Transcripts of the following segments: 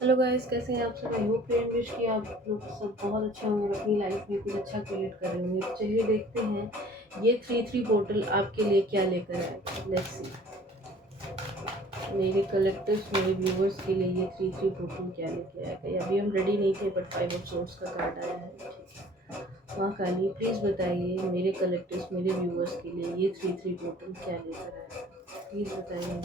Hello guys, कैसे हैं आप सब। आई होप एंड विश कि आप लोग सब बहुत अच्छे होंगे और अपनी लाइफ में कुछ अच्छा क्रिएट कर रहे होंगे। तो चलिए देखते हैं ये 3 पोर्टल आपके लिए क्या लेकर आएगा। Let's see. मेरे कलेक्टर्स, मेरे व्यूवर्स के लिए ये 3 पोर्टल क्या लेके आएगा। अभी हम रेडी नहीं थे बट 5 ऑफ सोर्स का कार्ड आया है। माँ काली प्लीज़ बताइए मेरे कलेक्टर्स, मेरे व्यूवर्स के लिए ये 3 पोर्टल क्या लेकर आएगा। प्लीज़ बताइए।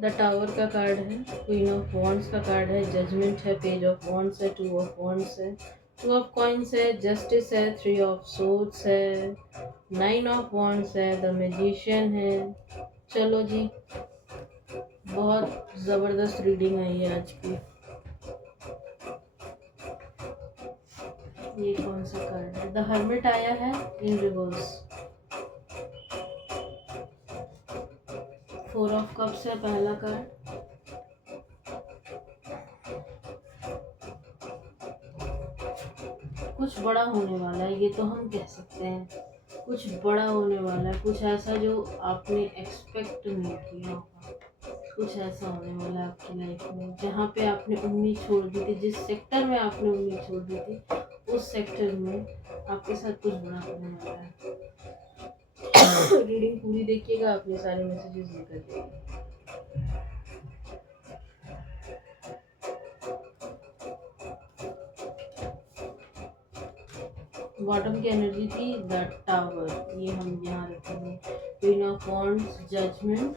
द टावर का कार्ड है, क्वीन ऑफ वॉन्ड्स का कार्ड है, जजमेंट है, पेज ऑफ वॉन्ड्स है, 2 ऑफ वॉन्ड्स है, 2 ऑफ कॉइन्स है, जस्टिस है, 3 ऑफ सोर्ड्स है, 9 ऑफ वॉन्ड्स है, द मैजिशियन है। चलो जी, बहुत ज़बरदस्त रीडिंग आई है आज की। ये कौन सा कार्ड है। द हर्मिट आया है इन रिवर्स। 4 ऑफ कप्स है पहला कार्ड। कुछ बड़ा होने वाला है, ये तो हम कह सकते हैं। कुछ बड़ा होने वाला है, कुछ ऐसा जो आपने एक्सपेक्ट नहीं किया होगा। कुछ ऐसा होने वाला है आपकी लाइफ में जहाँ पे आपने उम्मीद छोड़ दी थी, जिस सेक्टर में आपने उम्मीद छोड़ दी थी उस सेक्टर में आपके साथ कुछ बड़ा होने वाला है। रीडिंग पूरी देखिएगा, आपने सारे मैसेजेस लेकर जाइए। बॉटम की एनर्जी थी द टावर, ये हम यहाँ रखेंगे। Queen of wands, judgment,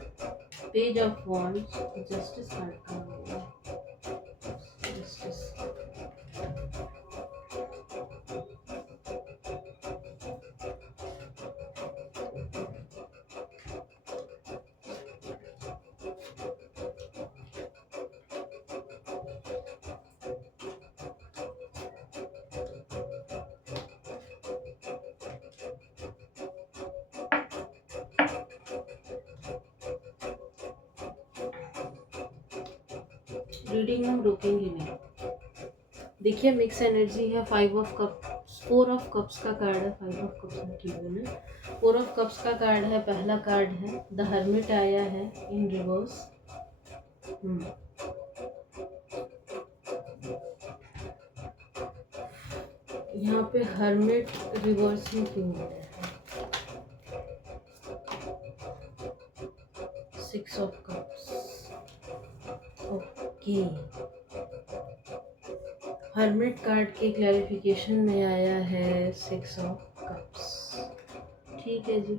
page of wands, justice card का होगा। जस्टिस। रीडिंग हम रोकेंगे नहीं। देखिए मिक्स एनर्जी है। 5 ऑफ कप्स, 4 ऑफ कप्स का कार्ड है। 5 ऑफ कप्स में ठीक है ना। 4 ऑफ कप्स का कार्ड है, पहला कार्ड है। द हर्मिट आया है इन रिवर्स। यहाँ पे हर्मिट रिवर्स में क्यों है। 6 of cups. Okay, hermit card के क्लैरिफिकेशन में आया है 6 ऑफ कप्स। ठीक है जी,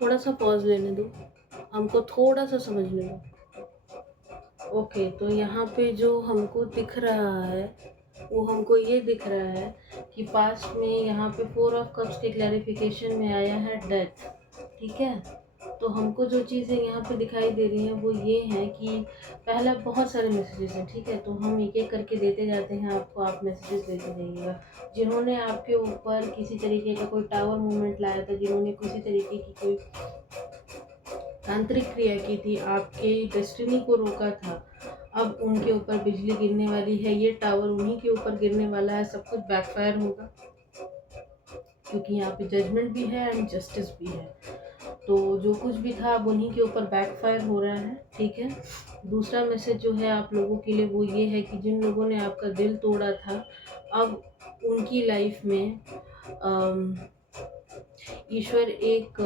थोड़ा सा पॉज लेने दो, हमको थोड़ा सा समझने दो। ओके, तो यहाँ पे जो हमको दिख रहा है वो हमको ये दिख रहा है कि पास्ट में यहाँ पे 4 ऑफ कप्स के क्लैरिफिकेशन में आया है डेथ। ठीक है, तो हमको जो चीज़ें यहाँ पे दिखाई दे रही हैं वो ये है कि पहला बहुत सारे मैसेजेस हैं। ठीक है, तो हम एक एक करके देते जाते हैं आपको, आप मैसेजेस देते जाइएगा। जिन्होंने आपके ऊपर किसी तरीके का कोई टावर मूवमेंट लाया था, जिन्होंने किसी तरीके की कोई तांत्रिक क्रिया की थी, आपके डेस्टिनी को रोका था, अब उनके ऊपर बिजली गिरने वाली है। ये टावर उन्हीं के ऊपर गिरने वाला है। सब कुछ बैकफायर होगा क्योंकि यहाँ पे जजमेंट भी है एंड जस्टिस भी है। तो जो कुछ भी था अब उन्हीं के ऊपर बैकफायर हो रहा है। ठीक है, दूसरा मैसेज जो है आप लोगों के लिए वो ये है कि जिन लोगों ने आपका दिल तोड़ा था, अब उनकी लाइफ में ईश्वर एक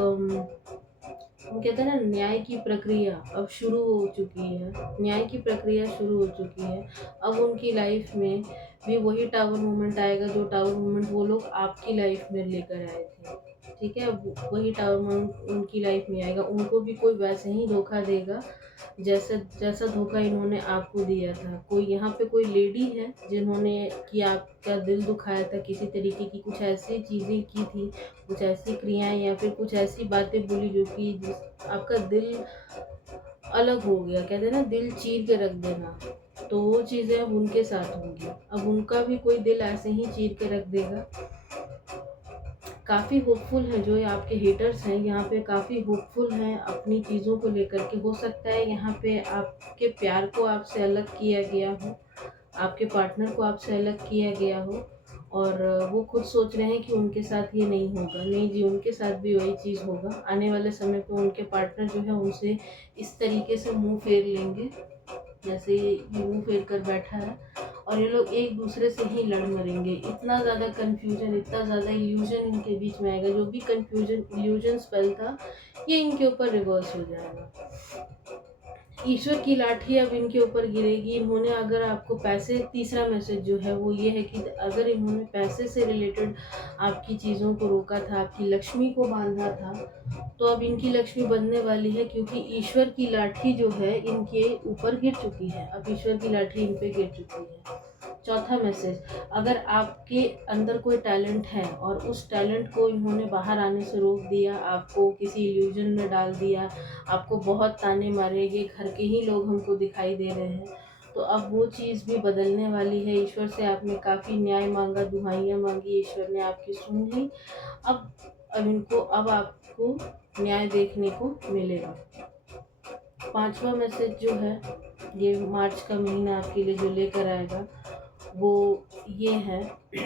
हम कहते हैं ना, न्याय की प्रक्रिया अब शुरू हो चुकी है। न्याय की प्रक्रिया शुरू हो चुकी है। अब उनकी लाइफ में भी वही टावर मोमेंट आएगा जो टावर मोमेंट वो लोग आपकी लाइफ में लेकर आए थे। ठीक है, वही टावर उनकी लाइफ में आएगा, उनको भी कोई वैसे ही धोखा देगा जैसा जैसा धोखा इन्होंने आपको दिया था। कोई यहाँ पे कोई लेडी है जिन्होंने कि आपका दिल दुखाया था, किसी तरीके की कुछ ऐसी चीज़ें की थी, कुछ ऐसी क्रियाएं या फिर कुछ ऐसी बातें बोली जो कि जिस आपका दिल अलग हो गया, कहते हैं ना दिल चीर के रख देना, तो वो चीज़ें अब उनके साथ होंगी। अब उनका भी कोई दिल ऐसे ही चीर के रख देगा। काफ़ी होपफुल हैं जो ये आपके हेटर्स हैं, यहाँ पे काफ़ी होपफुल हैं अपनी चीज़ों को लेकर के। हो सकता है यहाँ पे आपके प्यार को आपसे अलग किया गया हो, आपके पार्टनर को आपसे अलग किया गया हो, और वो खुद सोच रहे हैं कि उनके साथ ये नहीं होगा। नहीं जी, उनके साथ भी वही चीज़ होगा। आने वाले समय पे उनके पार्टनर जो है उनसे इस तरीके से मुंह फेर लेंगे जैसे ये मुंह फेर कर बैठा है, और ये लोग एक दूसरे से ही लड़ मरेंगे। इतना ज़्यादा कन्फ्यूजन, इतना ज़्यादा इल्यूजन इनके बीच में आएगा, जो भी कन्फ्यूजन इल्यूजन स्पेल था ये इनके ऊपर रिवर्स हो जाएगा। ईश्वर की लाठी अब इनके ऊपर गिरेगी। इन्होंने अगर आपको पैसे, तीसरा मैसेज जो है वो ये है कि अगर इन्होंने पैसे से रिलेटेड आपकी चीज़ों को रोका था, आपकी लक्ष्मी को बांधा था, तो अब इनकी लक्ष्मी बंधने वाली है, क्योंकि ईश्वर की लाठी जो है इनके ऊपर गिर चुकी है। अब ईश्वर की लाठी इन पे गिर चुकी है। चौथा मैसेज, अगर आपके अंदर कोई टैलेंट है और उस टैलेंट को इन्होंने बाहर आने से रोक दिया, आपको किसी इल्यूजन में डाल दिया, आपको बहुत ताने मारे, ये घर के ही लोग हमको दिखाई दे रहे हैं, तो अब वो चीज़ भी बदलने वाली है। ईश्वर से आपने काफ़ी न्याय मांगा, दुहाइयाँ मांगी, ईश्वर ने आपकी सुन ली। अब आपको न्याय देखने को मिलेगा। पांचवा मैसेज जो है ये मार्च का महीना आपके लिए जो लेकर आएगा वो ये है कि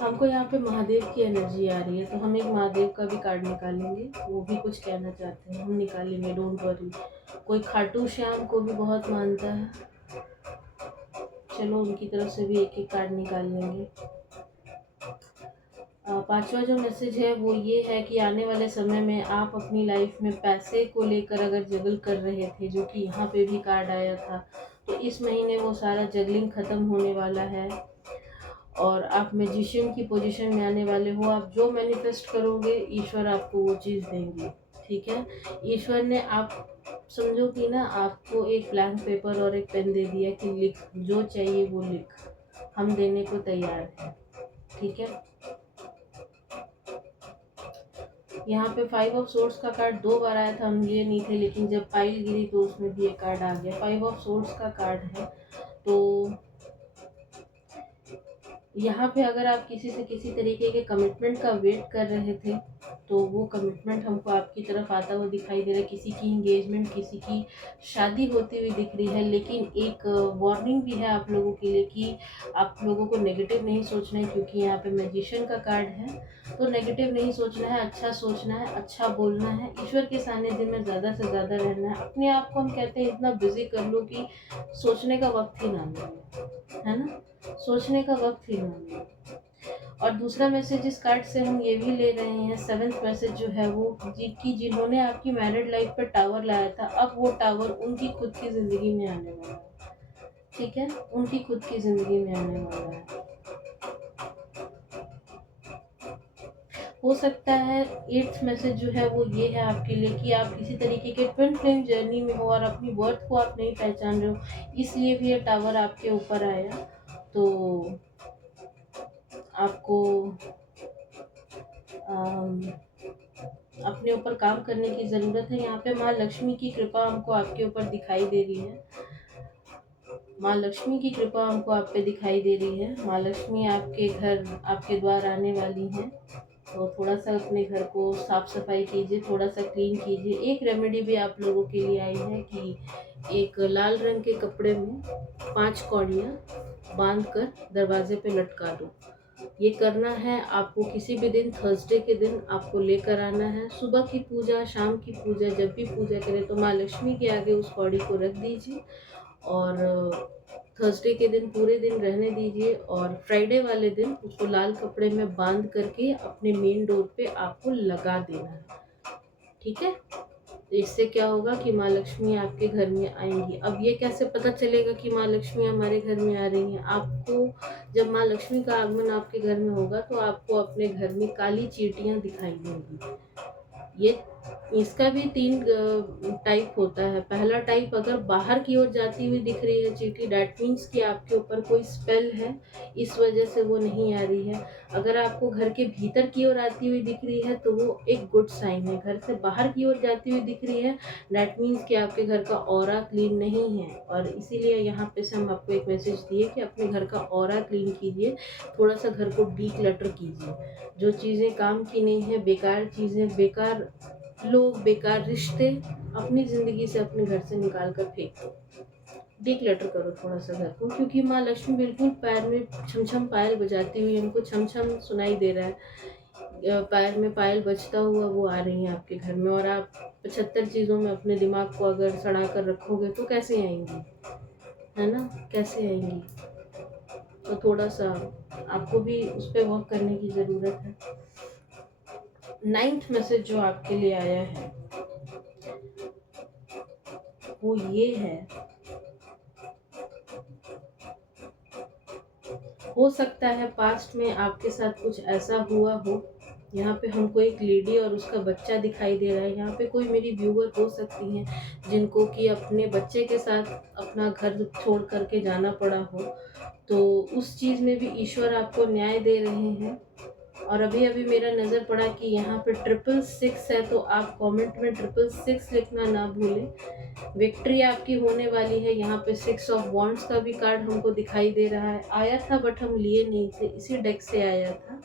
हमको यहाँ पे महादेव की एनर्जी आ रही है, तो हम एक महादेव का भी कार्ड निकालेंगे, वो भी कुछ कहना चाहते हैं, हम निकालेंगे, डोंट वरी। कोई खाटू श्याम को भी बहुत मानता है, चलो उनकी तरफ से भी एक एक कार्ड निकाल लेंगे। पांचवा जो मैसेज है वो ये है कि आने वाले समय में आप अपनी लाइफ में पैसे को लेकर अगर जगल कर रहे थे, जो कि यहाँ पे भी कार्ड आया था, तो इस महीने वो सारा जगलिंग ख़त्म होने वाला है और आप मैजिशियन की पोजीशन में आने वाले हो। आप जो मैनिफेस्ट करोगे ईश्वर आपको वो चीज़ देंगे, ठीक है। ईश्वर ने, आप समझो कि ना, आपको एक ब्लैंक पेपर और एक पेन दे दिया कि लिख, जो चाहिए वो लिख, हम देने को तैयार हैं, ठीक है। यहाँ पे 5 ऑफ सोर्ड्स का कार्ड 2 बार आया था, हम लिए नहीं थे, लेकिन जब पाइल गिरी तो उसमें भी एक कार्ड आ गया। 5 ऑफ सोर्ड्स का कार्ड है, तो यहाँ पे अगर आप किसी से किसी तरीके के कमिटमेंट का वेट कर रहे थे, तो वो कमिटमेंट हमको आपकी तरफ आता हुआ दिखाई दे रहा है। किसी की इंगेजमेंट, किसी की शादी होती हुई दिख रही है, लेकिन एक वार्निंग भी है आप लोगों के लिए कि आप लोगों को नेगेटिव नहीं सोचना है, क्योंकि यहाँ पे मैजिशियन का कार्ड है। तो नेगेटिव नहीं सोचना है, अच्छा सोचना है, अच्छा बोलना है, ईश्वर के सानिध्य में ज़्यादा से ज़्यादा रहना है। अपने आप को, हम कहते हैं, इतना बिजी कर लो कि सोचने का वक्त ही ना मिले, है ना, सोचने का वक्त ही ना मिले। और दूसरा मैसेज इस कार्ड से हम ये भी ले रहे हैं, 7th मैसेज जो है वो जिन्होंने आपकी मैरिड लाइफ पर टावर लाया था, अब वो टावर उनकी खुद की ज़िंदगी में आने वाला है, ठीक है, उनकी खुद की ज़िंदगी में आने वाला है। हो सकता है 8th मैसेज जो है वो ये है आपके लिए कि आप किसी तरीके के ट्विन फ्लेम जर्नी में हो और अपनी वर्थ को आप नहीं पहचान रहे हो, इसलिए भी ये टावर आपके ऊपर आया। तो आपको अपने ऊपर काम करने की ज़रूरत है। यहाँ पे माँ लक्ष्मी की कृपा हमको आपके ऊपर दिखाई दे रही है, माँ लक्ष्मी की कृपा हमको आप पे दिखाई दे रही है। माँ लक्ष्मी आपके घर, आपके द्वार आने वाली हैं, तो थोड़ा सा अपने घर को साफ सफाई कीजिए, थोड़ा सा क्लीन कीजिए। एक रेमेडी भी आप लोगों के लिए आई है कि एक लाल रंग के कपड़े में 5 कौड़ियाँ बांध कर दरवाजे पे लटका दो। ये करना है आपको किसी भी दिन, थर्सडे के दिन आपको लेकर आना है। सुबह की पूजा, शाम की पूजा, जब भी पूजा करें तो माँ लक्ष्मी के आगे उस कौड़ी को रख दीजिए और थर्सडे के दिन पूरे दिन रहने दीजिए, और फ्राइडे वाले दिन उसको लाल कपड़े में बांध करके अपने मेन डोर पे आपको लगा देना है, ठीक है। इससे क्या होगा कि माँ लक्ष्मी आपके घर में आएंगी। अब ये कैसे पता चलेगा कि माँ लक्ष्मी हमारे घर में आ रही हैं? आपको जब माँ लक्ष्मी का आगमन आपके घर में होगा तो आपको अपने घर में काली चींटियां दिखाई देंगी। ये इसका भी 3 टाइप होता है। पहला टाइप, अगर बाहर की ओर जाती हुई दिख रही है चींटी, दैट मीन्स कि आपके ऊपर कोई स्पेल है, इस वजह से वो नहीं आ रही है। अगर आपको घर के भीतर की ओर आती हुई दिख रही है तो वो एक गुड साइन है। घर से बाहर की ओर जाती हुई दिख रही है, दैट मीन्स कि आपके घर का ऑरा क्लीन नहीं है। और इसीलिए यहाँ पे से हम आपको एक मैसेज दिए कि अपने घर का ऑरा क्लीन कीजिए, थोड़ा सा घर को डीक्लटर कीजिए। जो चीज़ें काम की नहीं है, बेकार चीज़ें, बेकार लोग, बेकार रिश्ते अपनी ज़िंदगी से अपने घर से निकाल कर फेंक दो। डिक्लटर करो थोड़ा सा घर को, क्योंकि माँ लक्ष्मी बिल्कुल पैर में छम छम पायल बजाती हुई, हमको छम छम सुनाई दे रहा है, पैर में पायल बजता हुआ वो आ रही है आपके घर में। और आप 75 चीज़ों में अपने दिमाग को अगर सड़ा कर रखोगे तो कैसे आएंगी, है ना, कैसे आएंगी? तो थोड़ा सा आपको भी उस पर वर्क करने की ज़रूरत है। 9th मैसेज जो आपके लिए आया है वो ये है, हो सकता है पास्ट में आपके साथ कुछ ऐसा हुआ हो। यहाँ पे हमको एक लेडी और उसका बच्चा दिखाई दे रहा है। यहाँ पे कोई मेरी व्यूअर हो सकती हैं जिनको कि अपने बच्चे के साथ अपना घर छोड़ करके जाना पड़ा हो, तो उस चीज़ में भी ईश्वर आपको न्याय दे रहे हैं। और अभी अभी मेरा नज़र पड़ा कि यहाँ पे 666 है, तो आप कमेंट में 666 लिखना ना भूलें। विक्ट्री आपकी होने वाली है। यहाँ पे 6 ऑफ वॉन्ड्स का भी कार्ड हमको दिखाई दे रहा है। आया था बट हम लिए नहीं थे, इसी डेक से आया था,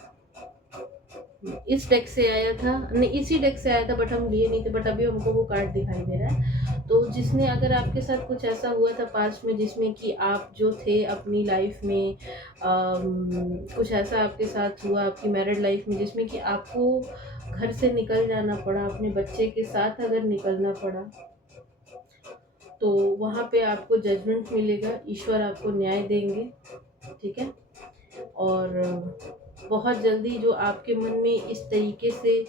इस डेक से आया था, नहीं इसी डेक से आया था बट हम लिए नहीं थे, बट अभी हमको वो कार्ड दिखाई दे रहा है। तो जिसने, अगर आपके साथ कुछ ऐसा हुआ था पास्ट में जिसमें कि आप जो थे अपनी लाइफ में, कुछ ऐसा आपके साथ हुआ आपकी मैरिड लाइफ में जिसमें कि आपको घर से निकल जाना पड़ा, अपने बच्चे के साथ अगर निकलना पड़ा, तो वहाँ पे आपको जजमेंट मिलेगा, ईश्वर आपको न्याय देंगे, ठीक है। और बहुत जल्दी जो आपके मन में इस तरीके से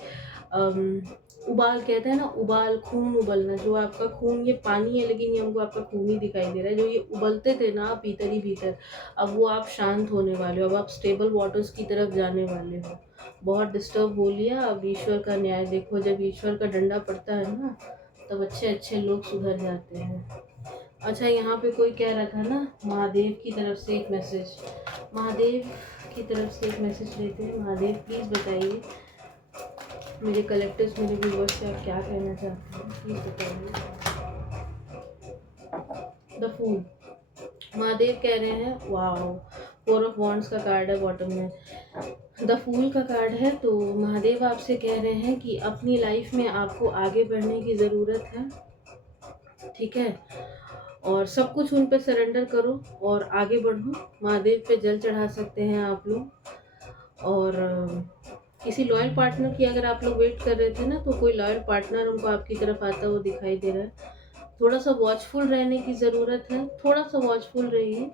उबाल, कहते हैं ना उबाल, खून उबलना, जो आपका खून, ये पानी है लेकिन ये हमको आपका खून ही दिखाई दे रहा है, जो ये उबलते थे ना भीतर ही भीतर, अब वो आप शांत होने वाले हो, अब आप स्टेबल वाटर्स की तरफ जाने वाले हो। बहुत डिस्टर्ब हो लिया, अब ईश्वर का न्याय देखो। जब ईश्वर का डंडा पड़ता है ना, तब अच्छे अच्छे लोग सुधर जाते हैं। अच्छा, यहाँ पे कोई कह रहा था ना, महादेव की तरफ से एक मैसेज, महादेव की तरफ से एक मैसेज लेते हैं। महादेव प्लीज़ बताइए, मेरे कलेक्टर्स, मेरे व्यूवर्स से आप क्या कहना चाहते हैं, प्लीज़ बताइए। द फूल, महादेव कह रहे हैं, वाओ, 4 ऑफ वॉन्ड्स का कार्ड है बॉटम में, द फूल का कार्ड है। तो महादेव आपसे कह रहे हैं कि अपनी लाइफ में आपको आगे बढ़ने की ज़रूरत है, ठीक है, और सब कुछ उन पे सरेंडर करो और आगे बढ़ो। महादेव पे जल चढ़ा सकते हैं आप लोग। और किसी लॉयल पार्टनर की अगर आप लोग वेट कर रहे थे ना, तो कोई लॉयल पार्टनर उनको आपकी तरफ आता हुआ दिखाई दे रहा है। थोड़ा सा वॉचफुल रहने की ज़रूरत है, थोड़ा सा वॉचफुल रहिए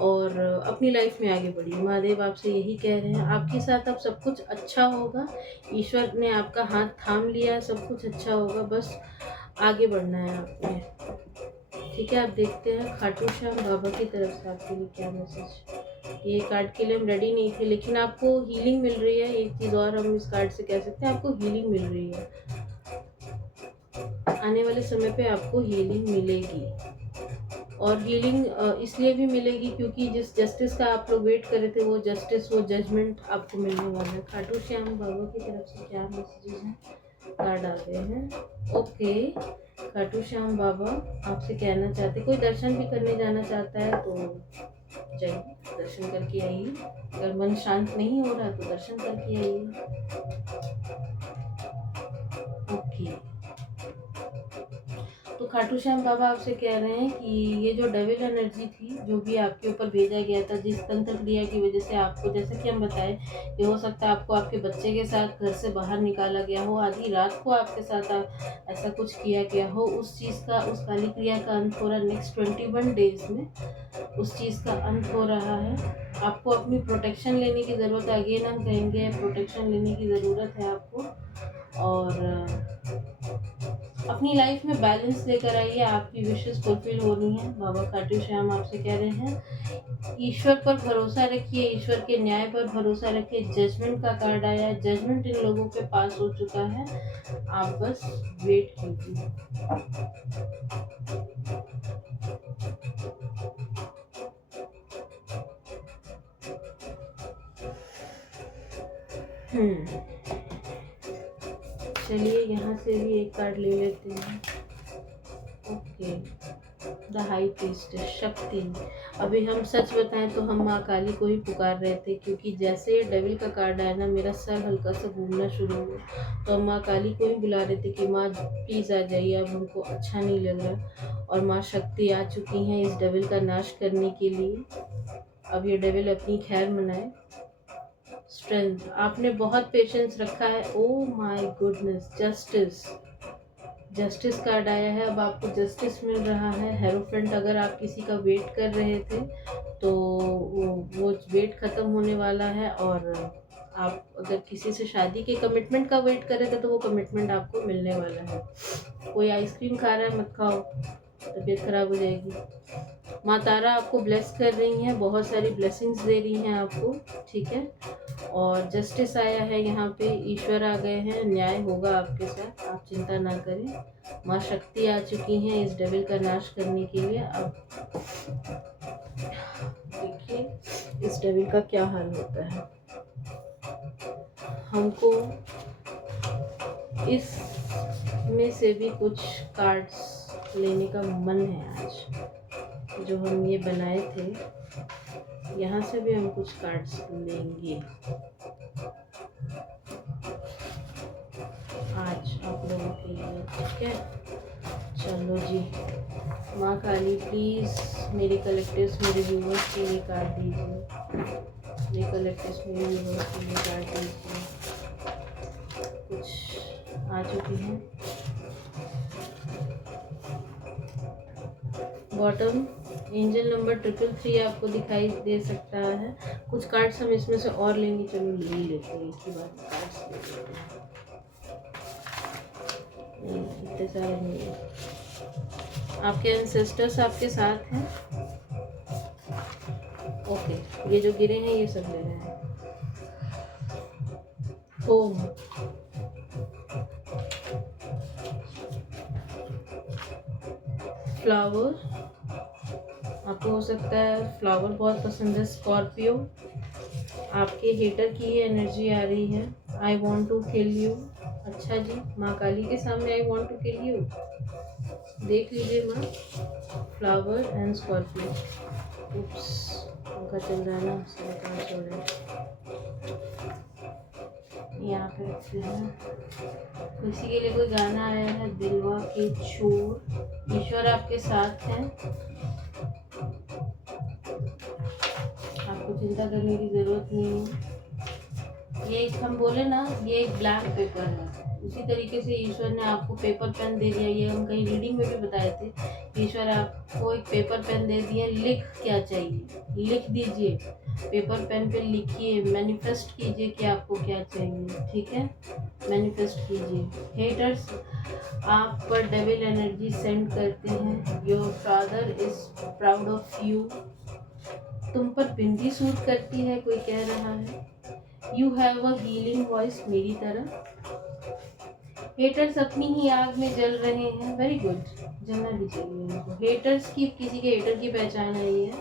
और अपनी लाइफ में आगे बढ़िए। महादेव आपसे यही कह रहे हैं, आपके साथ अब सब कुछ अच्छा होगा, ईश्वर ने आपका हाथ थाम लिया है, सब कुछ अच्छा होगा, बस आगे बढ़ना है आपने, ठीक है। आप देखते हैं खाटू श्याम बाबा की तरफ से आपके लिए क्या मैसेज। ये कार्ड के लिए हम रेडी नहीं थे, लेकिन आपको हीलिंग मिल रही है। एक चीज़ और हम इस कार्ड से कह सकते हैं, आपको हीलिंग मिल रही है, आने वाले समय पे आपको हीलिंग मिलेगी। और हीलिंग इसलिए भी मिलेगी क्योंकि जिस जस्टिस का आप लोग वेट कर रहे थे, वो जस्टिस, वो जजमेंट आपको मिलने वाला है। खाटू श्याम बाबा की तरफ से क्या मैसेजेस हैं, कार्ड आ गए हैं। ओके, खाटू श्याम बाबा आपसे कहना चाहते, कोई दर्शन भी करने जाना चाहता है तो जाइए, दर्शन करके आइए। अगर मन शांत नहीं हो रहा तो दर्शन करके आइए। ओके, तो खाटू श्याम बाबा आपसे कह रहे हैं कि ये जो डेविल एनर्जी थी, जो भी आपके ऊपर भेजा गया था, जिस तंत्र क्रिया की वजह से आपको, जैसे कि हम बताएं, ये हो सकता है आपको आपके बच्चे के साथ घर से बाहर निकाला गया हो, आधी रात को आपके साथ ऐसा कुछ किया गया हो, उस चीज़ का, उस काली क्रिया का अंत हो रहा है नेक्स्ट 21 डेज में, उस चीज़ का अंत हो रहा है। आपको अपनी प्रोटेक्शन लेने की ज़रूरत है, अगेन हम कहेंगे प्रोटेक्शन लेने की ज़रूरत है आपको। और अपनी लाइफ में बैलेंस लेकर आइए, आपकी विशेस फुलफिल हो रही हैं। बाबा खाटू श्याम आपसे कह रहे हैं, ईश्वर पर भरोसा रखिए, ईश्वर के न्याय पर भरोसा रखिए। जजमेंट का कार्ड आया है, जजमेंट इन लोगों के पास हो चुका है, आप बस वेट कीजिए। चलिए यहाँ से भी एक कार्ड ले लेते हैं। ओके, द हाई प्रीस्टेस, शक्ति। अभी हम सच बताएं तो हम माँ काली को ही पुकार रहे थे, क्योंकि जैसे डेविल का कार्ड आया ना, मेरा सर हल्का सा घूमना शुरू हुआ, तो हम माँ काली को ही बुला रहे थे कि माँ प्लीज़ आ जाइए, अब हमको अच्छा नहीं लग रहा। और माँ शक्ति आ चुकी हैं इस डेविल का नाश करने के लिए। अब ये डेविल अपनी खैर मनाए। स्ट्रेंथ, आपने बहुत पेशेंस रखा है। Oh my goodness, justice, justice card आया है। अब आपको जस्टिस मिल रहा है। हेरोफ्रेंट, अगर आप किसी का वेट कर रहे थे तो वो वेट ख़त्म होने वाला है। और आप अगर किसी से शादी के कमिटमेंट का वेट कर रहे थे तो वो कमिटमेंट आपको मिलने वाला है। कोई आइसक्रीम खा रहा है, मत खाओ, तबीयत खराब हो जाएगी। माँ तारा आपको ब्लेस कर रही हैं, बहुत सारी ब्लेसिंग्स दे रही हैं आपको, ठीक है। और जस्टिस आया है यहाँ पे, ईश्वर आ गए हैं, न्याय होगा आपके साथ, आप चिंता ना करें। माँ शक्ति आ चुकी हैं इस डेविल का नाश करने के लिए। अब देखिए इस डेविल का क्या हाल होता है। हमको इस में से भी कुछ कार्ड्स लेने का मन है आज, जो हम ये बनाए थे, यहाँ से भी हम कुछ कार्ड्स लेंगे आज आप लोगों के लिए, ठीक है। चलो जी, माँ काली प्लीज़ मेरे कलेक्टिव्स, मेरे व्यूवर्स के लिए कार्ड दीजिए, मेरे कलेक्टिव्स, मेरे व्यूवर्स के लिए कार्ड दीजिए। कुछ आ चुकी हैं। बॉटम एंजल नंबर 333 आपको दिखाई दे सकता है। कुछ कार्ड्स हम इसमें से और लेंगे, चलो ले ही लेते हैं एक ही बार कार्ड्स ले लेते हैं। इतने सारे नहीं। आपके एंसेस्टर्स आपके साथ हैं। ओके, ये जो गिरे हैं ये सब ले रहे हैं। होम, फ्लावर, आपको हो सकता है फ्लावर बहुत पसंद है। स्कॉर्पियो, आपके हेटर की ये एनर्जी आ रही है। I want to kill you, अच्छा जी, माँ काली के सामने I want to kill you, देख लीजिए माँ। फ्लावर एंड स्कॉर्पियो, उप्स, उनका चल रहा है ना, सारे कहाँ छोड़ रहे हैं, यहाँ पे रखते हैं। किसी के लिए कोई गाना आया है, दिलवा के छोर। ईश्वर आपके साथ हैं, आपको चिंता करने की ज़रूरत नहीं है। ये एक हम बोले ना, ये एक ब्लैंक पेपर है, उसी तरीके से ईश्वर ने आपको पेपर पेन दे दिया। ये हम कहीं रीडिंग में भी बताए थे, ईश्वर आपको एक पेपर पेन दे दिए, लिख क्या चाहिए लिख दीजिए, पेपर पेन पे लिखिए, मैनिफेस्ट कीजिए कि आपको क्या चाहिए, ठीक है, मैनिफेस्ट कीजिए। हेटर्स आप पर डेविल एनर्जी सेंड करते हैं। Your father is proud of you, तुम पर बिंदी सूट करती है, कोई कह रहा है। You have a healing voice, मेरी तरह। हेटर्स अपनी ही आग में जल रहे हैं, वेरी गुड, जलना भी चाहिए उनको। हेटर्स की, किसी के हेटर की पहचान है ये।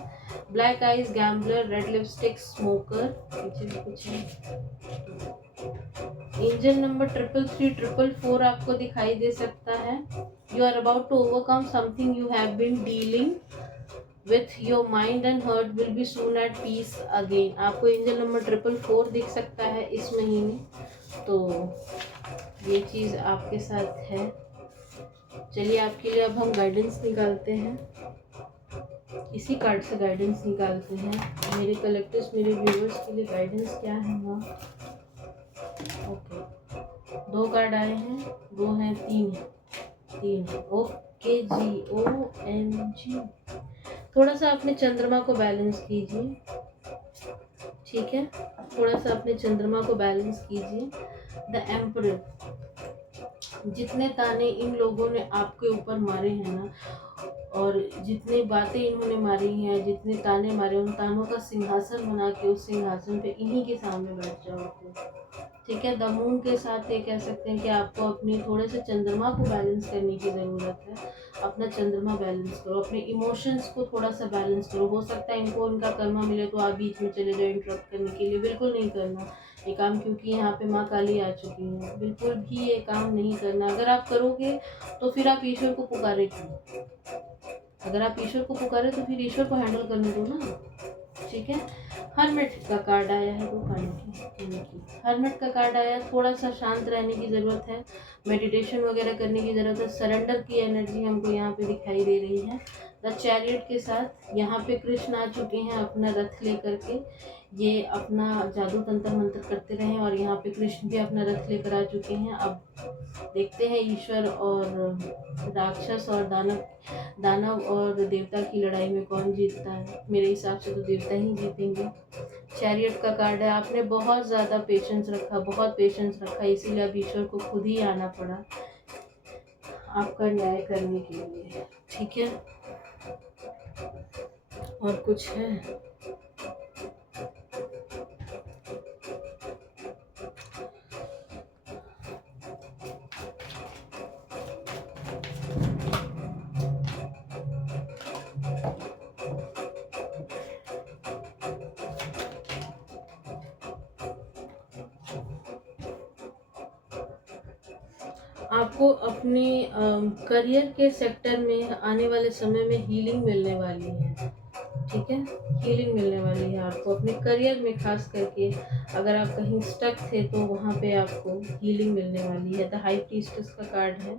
Black eyes, gambler, red lipstick, smoker, पीछे भी कुछ है। एंजल नंबर 33344 आपको दिखाई दे सकता है। You are about to overcome something you have been dealing with your mind and heart will be soon at peace again। आपको एंजल नंबर 444 दिख सकता है इस महीने, तो ये चीज़ आपके साथ है। चलिए आपके लिए अब हम गाइडेंस निकालते हैं, इसी कार्ड से गाइडेंस निकालते हैं। मेरे कलेक्टर्स, मेरे व्यूवर्स के लिए गाइडेंस क्या है वहाँ। ओके, 2 कार्ड आए हैं, 2 हैं, 3 हैं, 3 हैं। ओके जी, OMG, थोड़ा सा अपने चंद्रमा को बैलेंस कीजिए, ठीक है, थोड़ा सा अपने चंद्रमा को बैलेंस कीजिए। द एम्परर, जितने ताने इन लोगों ने आपके ऊपर मारे हैं ना, और जितनी बातें इन्होंने मारी हैं, जितने ताने मारे, उन तानों का सिंहासन बना के उस सिंहासन पे इन्हीं के सामने बैठ जाओ आप। ठीक है, द मून के साथ ये कह सकते हैं कि आपको अपनी थोड़े से चंद्रमा को बैलेंस करने की ज़रूरत है। अपना चंद्रमा बैलेंस करो, अपने इमोशंस को थोड़ा सा बैलेंस करो। हो सकता है इनको उनका कर्मा मिले तो आप बीच में चले जाओ इंटरप्ट करने के लिए, बिल्कुल नहीं करना ये काम, क्योंकि यहाँ पे माँ काली आ चुकी हैं। बिल्कुल भी ये काम नहीं करना। अगर आप करोगे तो फिर आप ईश्वर को पुकारे क्यों? अगर आप ईश्वर को पुकारे तो फिर ईश्वर को हैंडल करने दो ना। ठीक है, हरमिट का कार्ड आया है, दो कार्ड की हरमिट का कार्ड आया। थोड़ा सा शांत रहने की ज़रूरत है, मेडिटेशन वगैरह करने की ज़रूरत है। सरेंडर की एनर्जी हमको यहाँ पे दिखाई दे रही है। द चैरियट के साथ यहाँ पे कृष्ण आ चुके हैं अपना रथ लेकर के। ये अपना जादू तंत्र मंत्र करते रहे और यहाँ पे कृष्ण भी अपना रथ लेकर आ चुके हैं। अब देखते हैं ईश्वर और राक्षस और दानव और देवता की लड़ाई में कौन जीतता है। मेरे हिसाब से तो देवता ही जीतेंगे। चैरियट का कार्ड है। आपने बहुत ज़्यादा पेशेंस रखा, बहुत पेशेंस रखा, इसीलिए अब ईश्वर को खुद ही आना पड़ा आपका न्याय करने के लिए। ठीक है, और कुछ है? आपको अपने करियर के सेक्टर में आने वाले समय में हीलिंग मिलने वाली है। ठीक है, हीलिंग मिलने वाली है आपको अपने करियर में। खास करके अगर आप कहीं स्टक थे तो वहाँ पे आपको हीलिंग मिलने वाली है। द हाई प्रीस्टेस का कार्ड है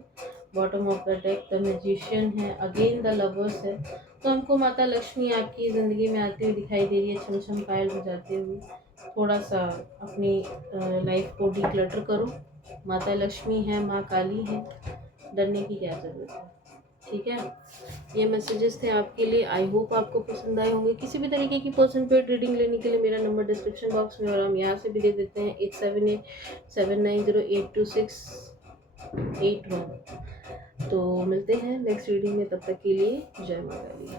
bottom of the deck. The magician है, अगेन द लवर्स है। तो हमको माता लक्ष्मी आपकी ज़िंदगी में आती हुई दिखाई दे रही है, छम छम पायल बजाते हुए। थोड़ा सा अपनी लाइफ को डिक्लटर करो। माता लक्ष्मी है, माँ काली है, डरने की क्या ज़रूरत है। ठीक है, ये मैसेजेस थे आपके लिए। आई होप आपको पसंद आए होंगे। किसी भी तरीके की पर्सन पेड रीडिंग लेने के लिए मेरा नंबर डिस्क्रिप्शन बॉक्स में और हम यहाँ से भी दे देते हैं 8787908261। तो मिलते हैं नेक्स्ट रीडिंग में, तब तक के लिए जय माता दी।